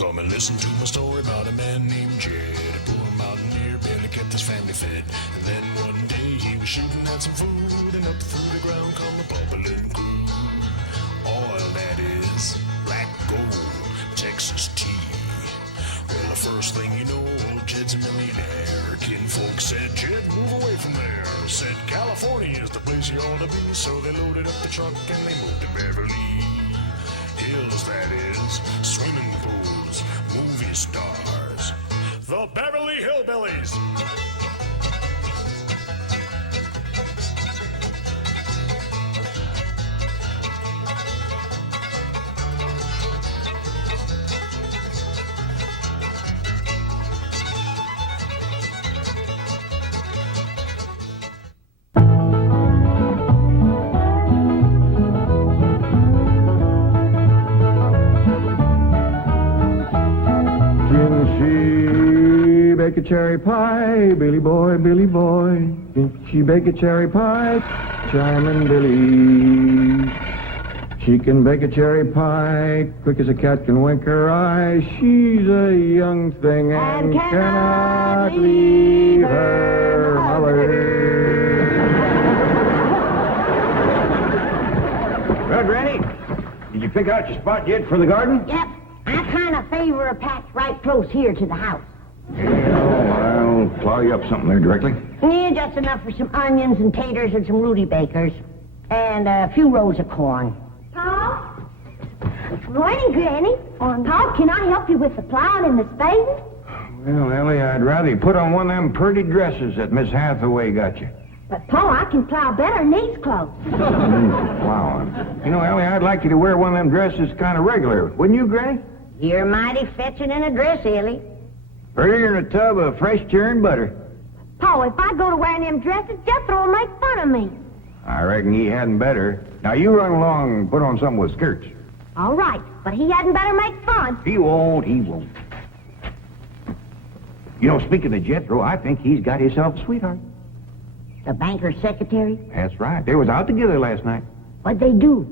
Come and listen to my story about a man named Jed. A poor mountaineer barely kept his family fed. And then one day he was shooting at some food, and up through the ground come a bubbling crude. Oil, that is, black gold, Texas tea. Well, the first thing you know, old Jed's a millionaire. Kinfolk said, Jed, move away from there. Said, California is the place you ought to be. So they loaded up the truck and they moved to Beverly Hills, that is, swimming pools, movie stars, the Beverly Hillbillies. Bake a cherry pie, Billy boy, Billy boy. She bake a cherry pie, Charmin' Billy. She can bake a cherry pie, quick as a cat can wink her eye. She's a young thing and cannot leave her mother. Well, Granny, did you pick out your spot yet for the garden? Yep. I kind of favor a patch right close here to the house. I'll plow you up something there directly. Yeah, just enough for some onions and taters and some Rudybakers. And a few rows of corn. Paul? Morning, Granny. Paul, can I help you with the plowing and the spading? Well, Ellie, I'd rather you put on one of them pretty dresses that Miss Hathaway got you. But, Paul, I can plow better in these clothes. Plowing. You know, Ellie, I'd like you to wear one of them dresses kind of regular. Wouldn't you, Granny? You're mighty fetching in a dress, Ellie. Prettier than a tub of fresh churned butter. Paul, if I go to wearing them dresses, Jethro will make fun of me. I reckon he hadn't better. Now, you run along and put on something with skirts. All right, but he hadn't better make fun. He won't. You know, speaking of Jethro, I think he's got himself a sweetheart. The banker's secretary? That's right. They was out together last night. What'd they do?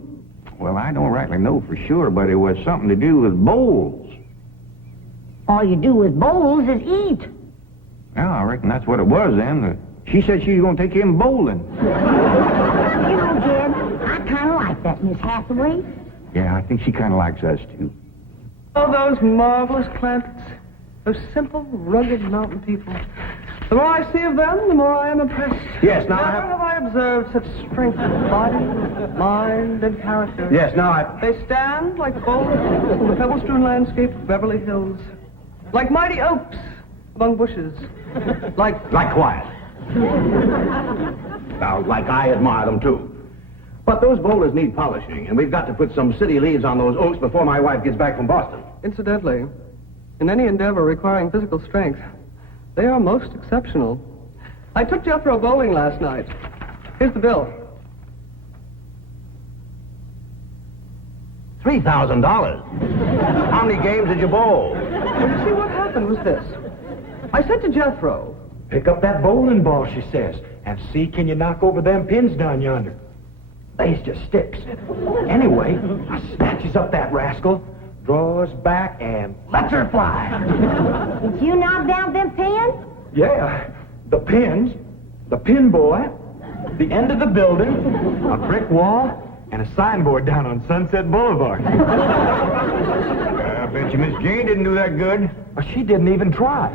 Well, I don't rightly know for sure, but it was something to do with bowls. All you do with bowls is eat. Well, I reckon that's what it was then. She said she was going to take him bowling. You know, Jed, I kind of like that Miss Hathaway. Yeah, I think she kind of likes us, too. Oh, those marvelous plants. Those simple, rugged mountain people. The more I see of them, the more I am impressed. Yes, now Never have I observed such strength of body, mind, and character. Yes, now They stand like boulders in the pebble-strewn landscape of Beverly Hills. Like mighty oaks among bushes. Like quiet. Now, like I admire them, too. But those boulders need polishing, and we've got to put some city leaves on those oaks before my wife gets back from Boston. Incidentally, in any endeavor requiring physical strength, they are most exceptional. I took Jethro bowling last night. Here's the bill. $3,000. How many games did you bowl? Well, you see, what happened was this. I said to Jethro, Pick up that bowling ball, she says, and see can you knock over them pins down yonder. They's just sticks. Anyway, I snatches up that rascal, draws back, and lets her fly. Did you knock down them pins? Yeah, the pins, the pin boy, the end of the building, a brick wall, and a signboard down on Sunset Boulevard. I bet you Miss Jane didn't do that good. Well, she didn't even try.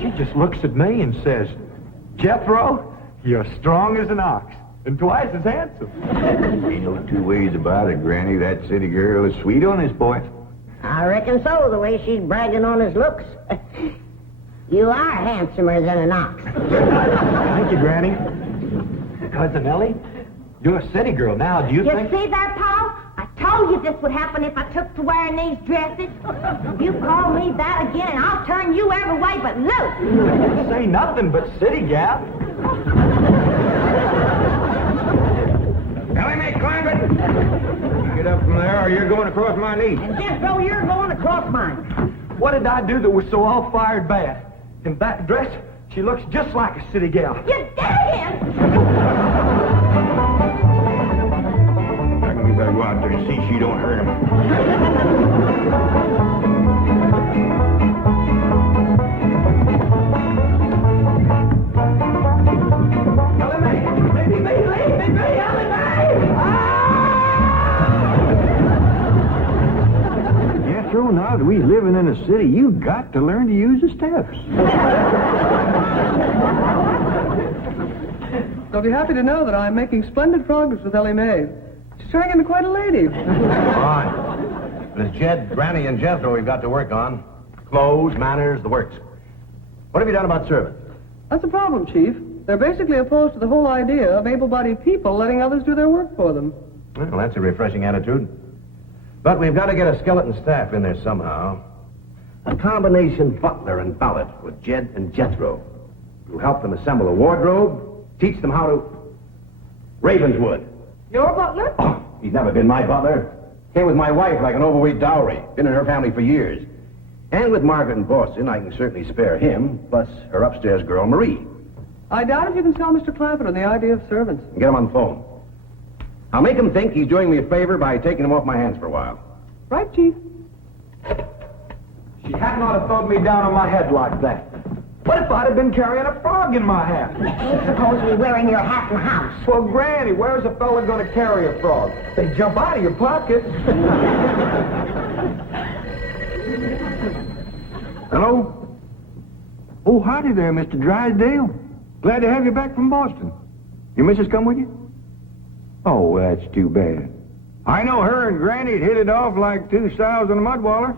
She just looks at me and says, Jethro, you're strong as an ox and twice as handsome. Ain't no two ways about it, Granny. That city girl is sweet on this boy. I reckon so, the way she's bragging on his looks. You are handsomer than an ox. Thank you, Granny. Cousin Ellie, you're a city girl now. Do you You think... see that, Paul? I told you this would happen if I took to wearing these dresses. You call me that again, and I'll turn you every way but loose. Say nothing but city gal. Ellie, mate, climb it. You get up from there, or you're going across my knee. And Jethro, you're going across mine. What did I do that was so all-fired bad? In that dress, she looks just like a city gal. You did it! I reckon we better go out there and see she don't hurt him. Jethro, now that we're living in a city, you've got to learn to use the steps. You'll be happy to know that I'm making splendid progress with Ellie Mae. She's turning into quite a lady. Fine. There's Jed, Granny, and Jethro we've got to work on. Clothes, manners, the works. What have you done about servants? That's the problem, Chief. They're basically opposed to the whole idea of able-bodied people letting others do their work for them. Well, that's a refreshing attitude. But we've got to get a skeleton staff in there somehow. A combination butler and valet with Jed and Jethro. To help them assemble a wardrobe, teach them how to... Ravenswood. Your butler? Oh, he's never been my butler. Came with my wife like an overweight dowry. Been in her family for years. And with Margaret in Boston, I can certainly spare him, plus her upstairs girl, Marie. I doubt if you can sell Mr. Clampett the idea of servants. Get him on the phone. I'll make him think he's doing me a favor by taking him off my hands for a while. Right, Chief? She hadn't ought to throw me down on my head like that. What if I'd have been carrying a frog in my hat? You ain't supposed to be wearing your hat in the house. Well, Granny, where's a fella going to carry a frog? They jump out of your pocket. Hello? Oh, howdy there, Mr. Drysdale. Glad to have you back from Boston. Your missus come with you? Oh, that's too bad. I know her and Granny'd hit it off like two sows in a mud waller.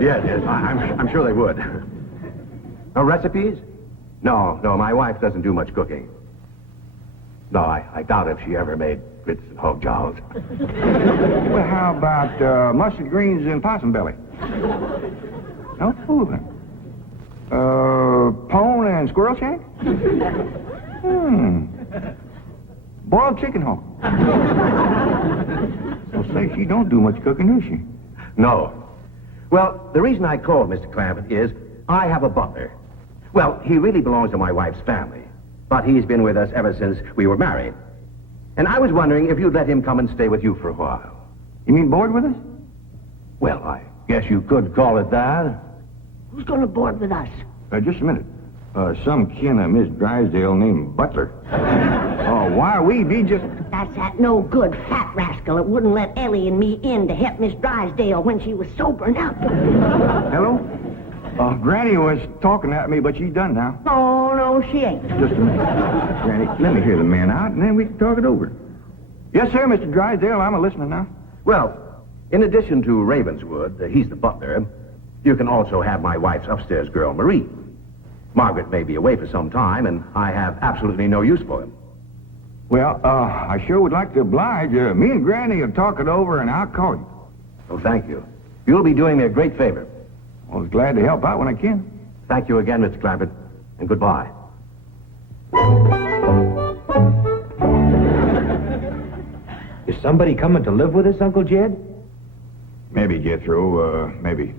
Yes, I'm sure they would. No recipes? No, my wife doesn't do much cooking. No, I doubt if she ever made grits and hog jows. Well, how about mustard greens and possum belly? No fooling. Pone and squirrel shank? Boiled chicken hog. Well, say, she don't do much cooking, does she? No. Well, the reason I called Mr. Clampett is I have a butler. Well, he really belongs to my wife's family, but he's been with us ever since we were married. And I was wondering if you'd let him come and stay with you for a while. You mean board with us? Well, I guess you could call it that. Who's going to board with us? Just a minute. Some kin of Miss Drysdale named Butler. Oh, why, we be just... That's that no good fat rascal that wouldn't let Ellie and me in to help Miss Drysdale when she was sobering up. Hello? Granny was talking at me, but she's done now. Oh, no, she ain't. Just a minute. Granny, let me hear the man out, and then we can talk it over. Yes, sir, Mr. Drysdale. I'm a-listening now. Well, in addition to Ravenswood, he's the butler, you can also have my wife's upstairs girl, Marie. Margaret may be away for some time, and I have absolutely no use for him. Well, I sure would like to oblige. Me and Granny will talk it over, and I'll call you. Oh, thank you. You'll be doing me a great favor. I was glad to help out when I can. Thank you again, Mr. Clampett, and goodbye. Is somebody coming to live with us, Uncle Jed? Maybe, Jethro, maybe.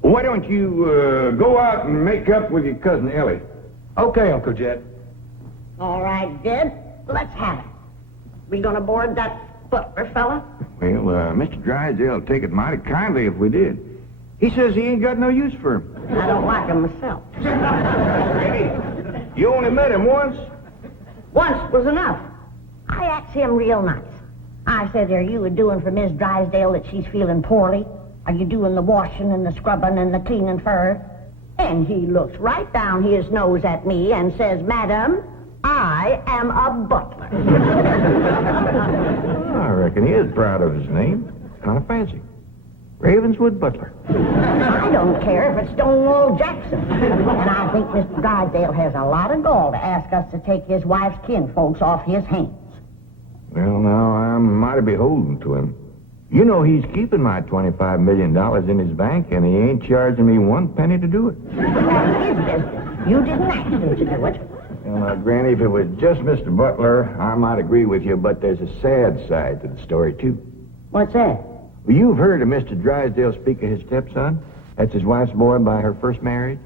Why don't you go out and make up with your cousin Ellie? Okay, Uncle Jed. All right, Jed. Let's have it. We going to board that butler fella? Well, Mr. Drysdale will take it mighty kindly if we did. He says he ain't got no use for him. I don't like him myself. You only met him once? Once was enough. I asked him real nice. I said, are you doing for Miss Drysdale that she's feeling poorly? Are you doing the washing and the scrubbing and the cleaning for her? And he looks right down his nose at me and says, Madam, I am a butler. I reckon he is proud of his name. Kind of fancy. Ravenswood Butler. I don't care if it's Stonewall Jackson. And I think Mr. Drysdale has a lot of gall to ask us to take his wife's kinfolks off his hands. Well, now, I'm mighty beholden to him. You know he's keeping my $25 million in his bank, and he ain't charging me one penny to do it. That's his business. You didn't ask him to do it. Well, now, Granny, if it was just Mr. Butler, I might agree with you, but there's a sad side to the story, too. What's that? Well, you've heard of Mr. Drysdale speak of his stepson? That's his wife's boy by her first marriage?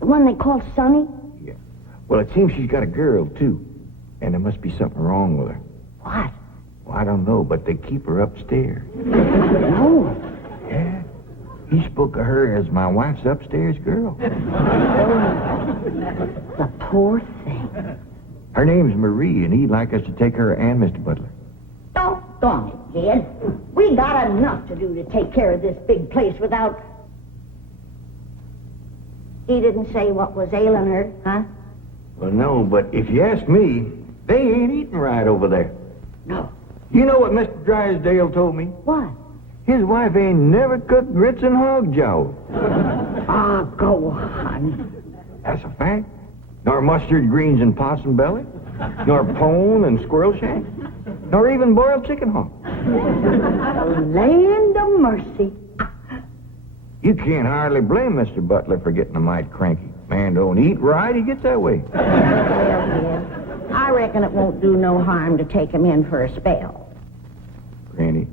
The one they called Sonny? Yeah. Well, it seems she's got a girl, too. And there must be something wrong with her. What? Well, I don't know, but they keep her upstairs. No. Yeah. He spoke of her as my wife's upstairs girl. The poor thing. Her name's Marie, and he'd like us to take her and Mr. Butler. Doggone it, Jed. We We got enough to do to take care of this big place without... He didn't say what was ailing her, huh? Well, no, but if you ask me, they ain't eating right over there. No. You know what Mr. Drysdale told me? What? His wife ain't never cooked grits and hog jowl. Ah, go on. That's a fact. Nor mustard greens and possum belly, nor pone and squirrel shank, nor even boiled chicken hawk. Land of mercy. You can't hardly blame Mr. Butler for getting a mite cranky. Man don't eat right, he gets that way. Well, kid, I reckon it won't do no harm to take him in for a spell. Granny,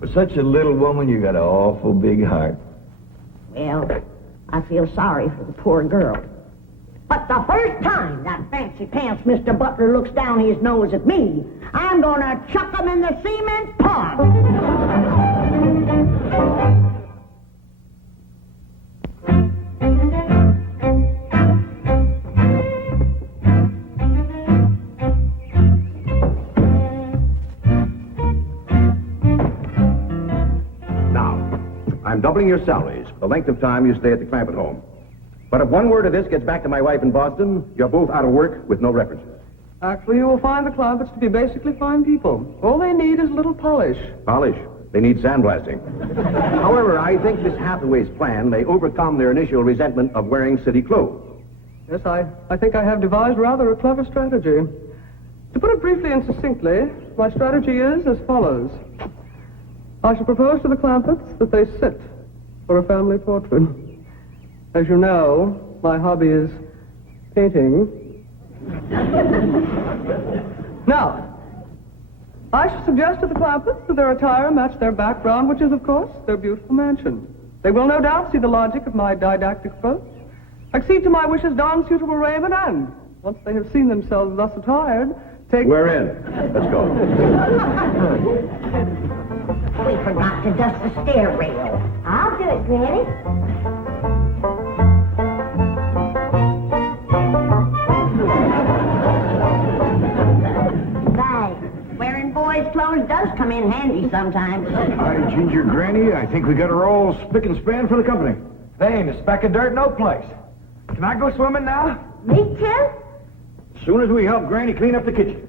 with such a little woman, you got an awful big heart. Well, I feel sorry for the poor girl. But the first time that fancy pants Mr. Butler looks down his nose at me, I'm gonna chuck him in the cement pond. Now, I'm doubling your salaries for the length of time you stay at the Clampett home. But if one word of this gets back to my wife in Boston, you're both out of work with no references. Actually, you will find the Clampetts to be basically fine people. All they need is a little polish. Polish. They need sandblasting. However, I think Miss Hathaway's plan may overcome their initial resentment of wearing city clothes. Yes, I think I have devised rather a clever strategy. To put it briefly and succinctly, my strategy is as follows. I shall propose to the Clampetts that they sit for a family portrait. As you know, my hobby is painting. Now, I shall suggest to the Clampetts that their attire match their background, which is, of course, their beautiful mansion. They will no doubt see the logic of my didactic approach, accede to my wishes, don suitable raiment, and, once they have seen themselves thus attired, take... We're in. Let's go. We forgot to dust the stair rail. I'll do it, Granny. Wearing boys' clothes does come in handy sometimes. Hi, Ginger Granny. I think we got her all spick and span for the company. They ain't a speck of dirt no place. Can I go swimming now? Me too? As soon as we help Granny clean up the kitchen.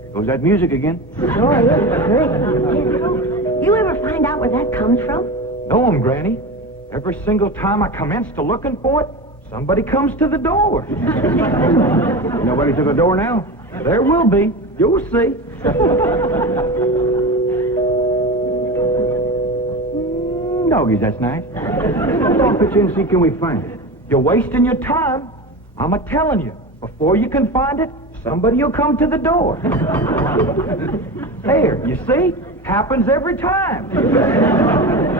There goes that music again. Sure is great. You ever find out where that comes from? Know 'em, Granny. Every single time I commence to looking for it, somebody comes to the door. Nobody to the door now? There will be. You'll see. Doggies, that's nice. Don't pitch in and see can we find it. You're wasting your time. I'm a-telling you. Before you can find it, somebody will come to the door. There, you see? Happens every time.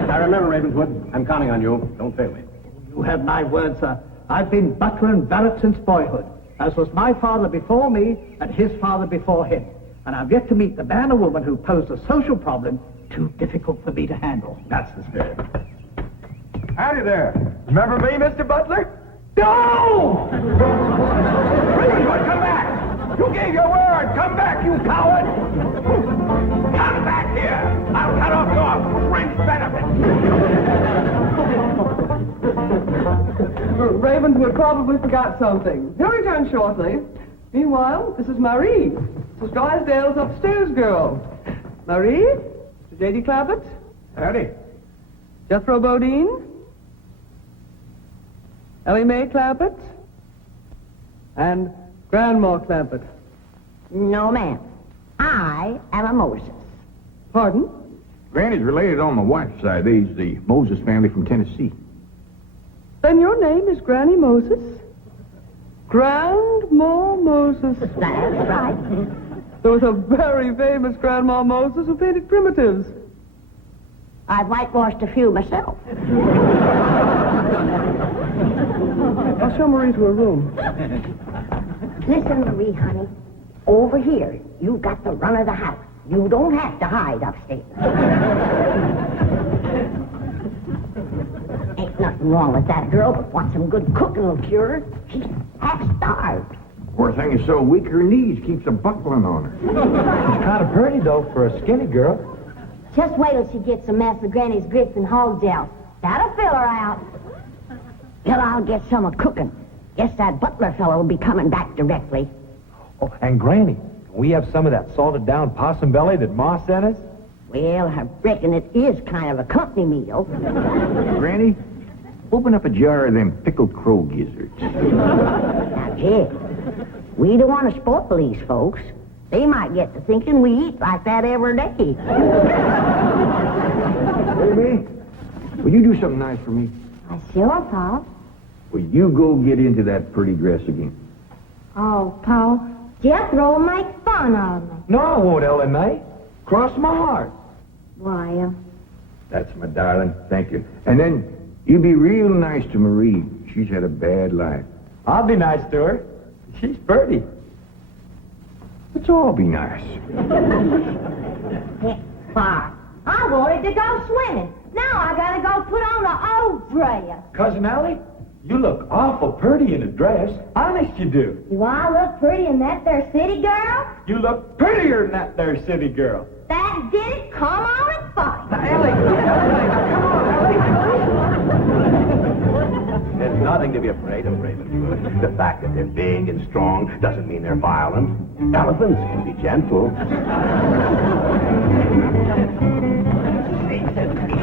Now remember, Ravenswood, I'm counting on you. Don't fail me. You have my word, sir. I've been butler and valet since boyhood, as was my father before me and his father before him. And I've yet to meet the man or woman who posed a social problem too difficult for me to handle. That's the spirit. Howdy there. Remember me, Mr. Butler? No! Ravenswood, come back! You gave your word! Come back, you coward! Come back here! I'll cut off your fringe benefits! Ravenswood probably forgot something. He'll return shortly. Meanwhile, this is Marie. This is Drysdale's upstairs girl. Marie, J.D. Clampett, Howdy. Jethro Bodine, Ellie Mae Clampett, and Grandma Clampett. No, ma'am. I am a Moses. Pardon? Granny's related on my wife's side. They's the Moses family from Tennessee. Then your name is Granny Moses? Grandma Moses. That's right. There was a very famous Grandma Moses who painted primitives. I've whitewashed a few myself. I'll show Marie to her room. Listen, Marie, honey. Over here, you got the run of the house. You don't have to hide upstairs. Ain't nothing wrong with that girl, but want some good cooking will cure her. half-starved. Poor thing is so weak her knees keeps a buckling on her. She's kind of pretty, though, for a skinny girl. Just wait till she gets some mess of Granny's grits and hog gel. That'll fill her out. Till I'll get some of cooking. Guess that butler fellow will be coming back directly. Oh, and Granny, can we have some of that salted down possum belly that Ma sent us? Well, I reckon it is kind of a company meal. Granny, open up a jar of them pickled crow gizzards. Now, Jed, we don't want to spoil these folks. They might get to thinking we eat like that every day. Baby, will you do something nice for me? Sure, Pa. Will you go get into that pretty dress again? Oh, Pa, Jethro will make fun of me. No, I won't, Ellie Mae. Cross my heart. Why, That's my darling. Thank you. And then you be real nice to Marie. She's had a bad life. I'll be nice to her. She's pretty. Let's all be nice. Pa, I wanted to go swimming. Now I gotta go put on the old dress. Cousin Ellie, you look awful pretty in a dress. Honest you do. Do I look pretty in that there city girl? You look prettier than that there city girl. That did it. Come on and fight. There's nothing to be afraid of, Raven. The fact that they're big and strong doesn't mean they're violent. Elephants can be gentle.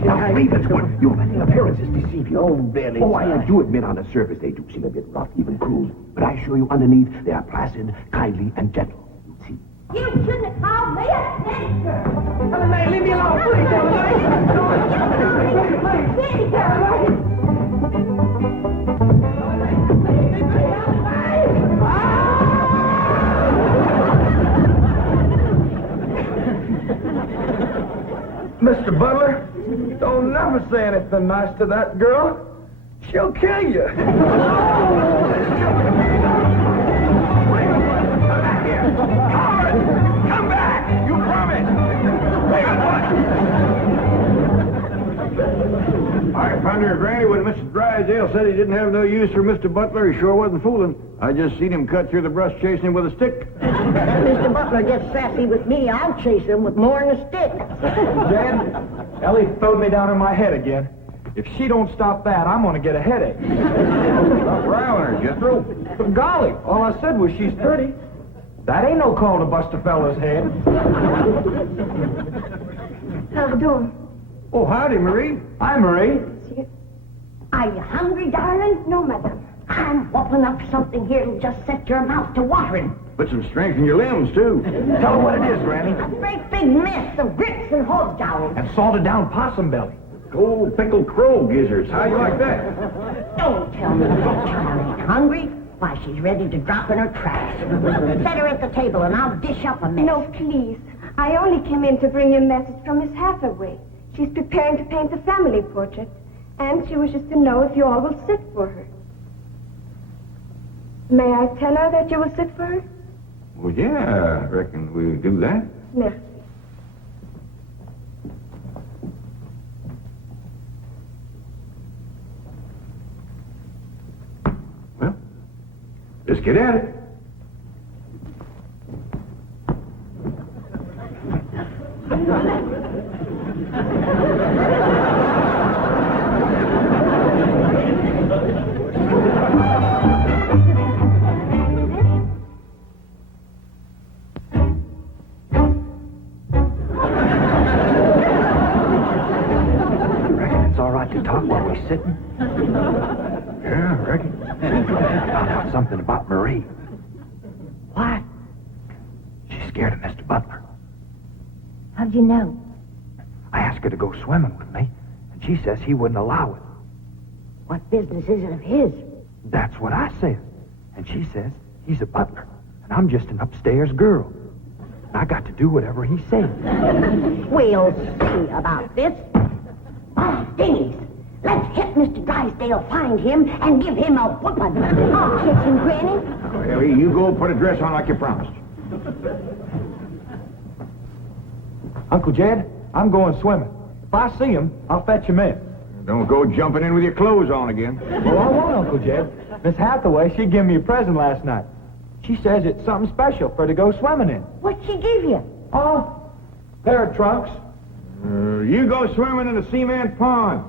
Now, Ravenswood, your appearances deceive you. Oh, Billy. Oh, I do admit on the surface they do seem a bit rough, even cruel. But I assure you underneath they are placid, kindly, and gentle. You see. You shouldn't have called me a city girl. Leave me alone, please, City girl. Mr. Butler, don't never say anything nice to that girl. She'll kill you. Come back here. Coward! Come back! You promised! I found her granny when Mr. Drysdale said he didn't have no use for Mr. Butler. He sure wasn't fooling. I just seen him cut through the brush chasing him with a stick. If Mr. Butler gets sassy with me, I'll chase him with more than a stick. Dad, Ellie throwed me down on my head again. If she don't stop that, I'm gonna get a headache. Stop riling her, Jethro. But golly, all I said was she's pretty. That ain't no call to bust a fellow's head. How you doing? Oh, howdy, Marie. Hi, Marie. Are you hungry, darling? No, madam. I'm whooping up something here that'll just set your mouth to watering. Put some strength in your limbs, too. Tell her what it is, Granny. A great big mess of grits and hog jowls. And salted down possum belly. Cold pickled crow gizzards. How you like that? Don't tell me that child ain't hungry. Why, she's ready to drop in her tracks. Set her at the table and I'll dish up a mess. No, please. I only came in to bring you a message from Miss Hathaway. She's preparing to paint a family portrait, and she wishes to know if you all will sit for her. May I tell her that you will sit for her? Well, yeah, I reckon we'll do that. Merci. Well, let's get at it. To talk while we're sitting? Yeah, I reckon. I found out something about Marie. What? She's scared of Mr. Butler. How'd you know? I asked her to go swimming with me, and she says he wouldn't allow it. What business is it of his? That's what I said. And she says he's a butler, and I'm just an upstairs girl. And I got to do whatever he says. We'll see about this. Oh, dingies. Let's hit Mr. Drysdale, find him, and give him a whooping. Oh, kitchen granny. Well, you go put a dress on like you promised. Uncle Jed, I'm going swimming. If I see him, I'll fetch him in. Don't go jumping in with your clothes on again. Oh, I won't, Uncle Jed. Miss Hathaway, she gave me a present last night. She says it's something special for her to go swimming in. What'd she give you? Oh, pair of trunks. You go swimming in a cement pond.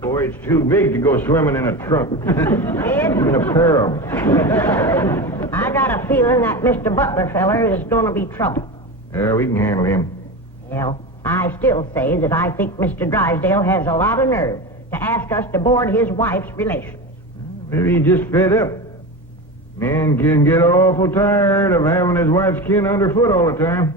Boy, it's too big to go swimming in a trunk. Ed, In a pair of 'em. I got a feeling that Mr. Butler feller is going to be trouble. Yeah, we can handle him. Well, I still say that I think Mr. Drysdale has a lot of nerve to ask us to board his wife's relations. Maybe he just fed up. Man can get awful tired of having his wife's kin underfoot all the time.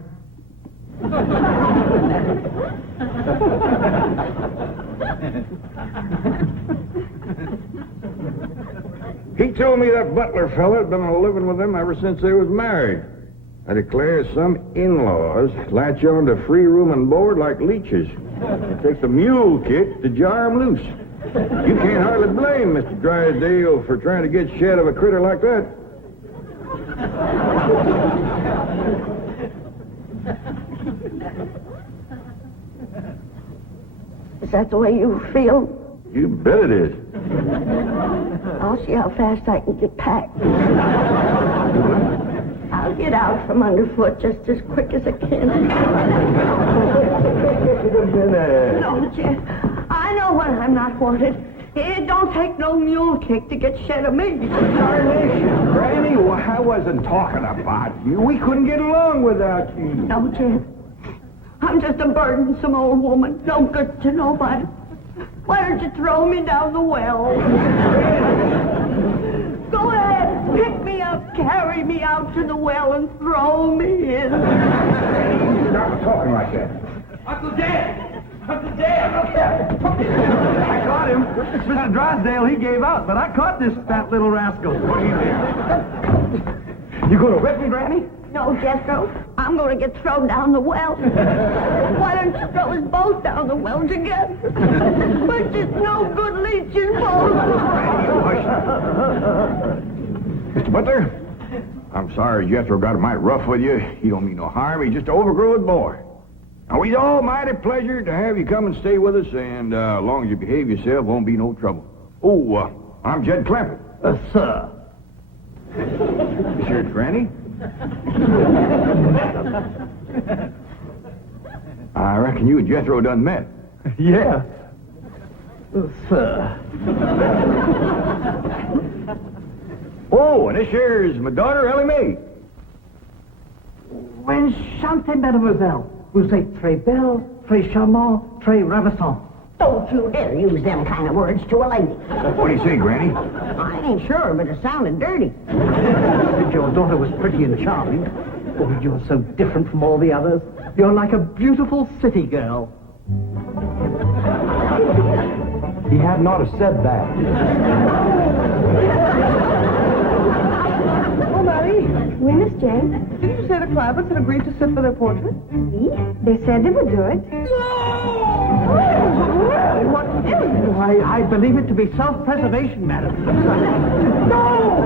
He told me that Butler fella had been living with them ever since they was married. I declare some in-laws latch on to free room and board like leeches. It takes a mule kick to jar 'em loose. You can't hardly blame Mr. Drysdale for trying to get shed of a critter like that. Is that the way you feel? You bet it is. I'll see how fast I can get packed. I'll get out from underfoot just as quick as I can. No, Jeff. I know when I'm not wanted. It don't take no mule kick to get shed of me. Darnation, Granny, I wasn't talking about you. We couldn't get along without you. No, Jeff. I'm just a burdensome old woman. No good to nobody. Why don't you throw me down the well? Go ahead, pick me up, carry me out to the well, and throw me in. Stop talking like that. Uncle Jed! Uncle Jed! I caught him. Mr. Drysdale, he gave out, but I caught this fat little rascal. What are you doing? You going to whip me, Granny? No, Jethro. I'm going to get thrown down the well. Why don't you throw us both down the well together? But just no good leeches both. Mr. Butler, I'm sorry Jethro got a mighty rough with you. He don't mean no harm. He's just an overgrown boy. Now, we'd all mighty pleasure to have you come and stay with us, and as long as you behave yourself, won't be no trouble. Oh, I'm Jed Clampett. Sir. Sure, Granny? I reckon you and Jethro done met. Yeah. Sir. Oh, and this here's my daughter, Ellie Mae. Enchantée, mademoiselle. Vous êtes très belle, très charmant, très ravissant. Don't you dare use them kind of words to a lady. What do you say, Granny? I ain't sure, but it sounded dirty. Your daughter was pretty and charming. Oh, you're so different from all the others. You're like a beautiful city girl. He had not have said that. Oh, Mary, Oui, Miss Jane. didn't you say the Clampetts had agreed to sit for their portrait? Oui, they said they would do it. What is it? I believe it to be self-preservation, madam. No!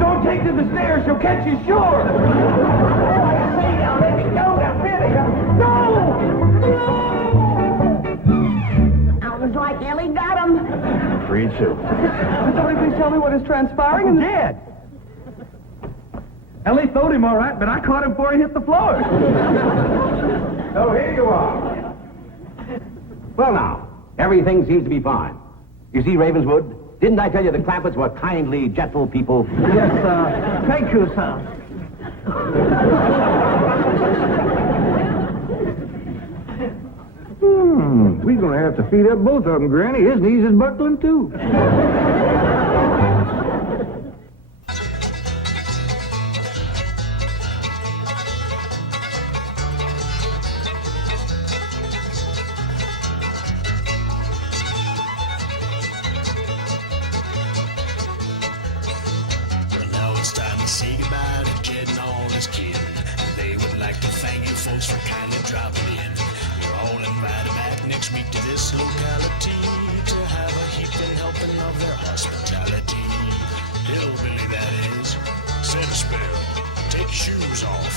Don't take to the stairs, she'll catch you sure. Say now, let me go now, really. No! Sounds like Ellie got him. Afraid so. Somebody please tell me what is transpiring in Jed! Ellie throwed him all right, but I caught him before he hit the floor. So here you are. Well, now, everything seems to be fine. You see, Ravenswood, didn't I tell you the Clampetts were kindly, gentle people? Yes, sir. Thank you, sir. We're going to have to feed up both of them, Granny. His knees is buckling, too. Well, now it's time to say goodbye to Jed and all his kin. They would like to thank you folks for kindly dropping in. You're all invited back next week to this locality to have a heaping helping of their hospitality. Hillbilly, that is. Set a spell. Take your shoes off.